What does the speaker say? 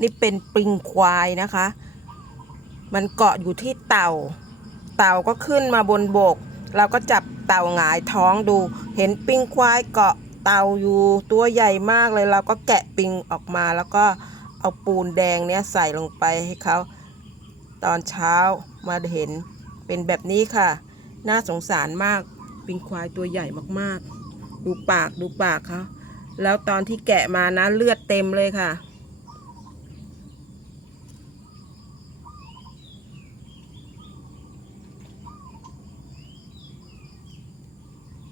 นี่เป็นปลิงควายนะคะ มันเกาะอยู่ที่เต่าก็ขึ้นมาบนบกเราก็จับเต่าหงายท้องดู เห็นปลิงควายเกาะเต่าอยู่ตัวใหญ่มากเลยเราก็แกะปลิงออกมาแล้วก็เอาปูนแดงเนี้ยใส่ลงไปให้เขาตอนเช้ามาเห็นเป็นแบบนี้ค่ะน่าสงสารมากปลิงควายตัวใหญ่มากๆดูปากเขาแล้วตอนที่แกะมานะเลือดเต็มเลยค่ะ